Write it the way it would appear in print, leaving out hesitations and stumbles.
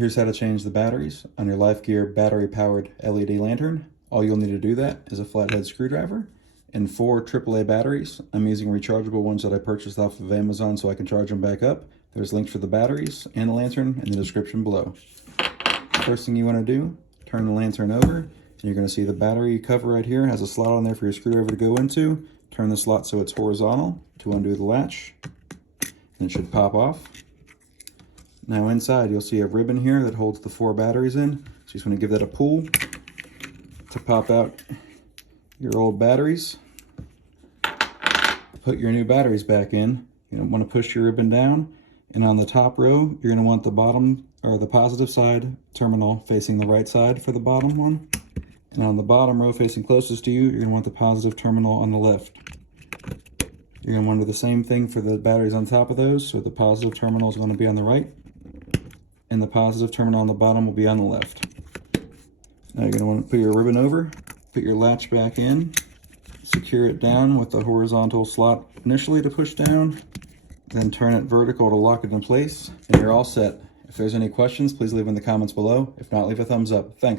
Here's how to change the batteries on your LifeGear battery-powered LED lantern. All you'll need to do that is a flathead screwdriver and 4 AAA batteries. I'm using rechargeable ones that I purchased off of Amazon so I can charge them back up. There's links for the batteries and the lantern in the description below. First thing you want to do, turn the lantern over, and you're going to see the battery cover right here has a slot on there for your screwdriver to go into. Turn the slot so it's horizontal to undo the latch, and it should pop off. Now inside you'll see a ribbon here that holds the 4 batteries in. So you just want to give that a pull to pop out your old batteries. Put your new batteries back in. You don't want to push your ribbon down. And on the top row, you're going to want the bottom or the positive side terminal facing the right side for the bottom one. And on the bottom row facing closest to you, you're going to want the positive terminal on the left. You're going to want to do the same thing for the batteries on top of those. So the positive terminal is going to be on the right, and the positive terminal on the bottom will be on the left. Now you're going to want to put your ribbon over, put your latch back in, secure it down with the horizontal slot initially to push down, then turn it vertical to lock it in place, and you're all set. If there's any questions, please leave them in the comments below. If not, leave a thumbs up. Thanks.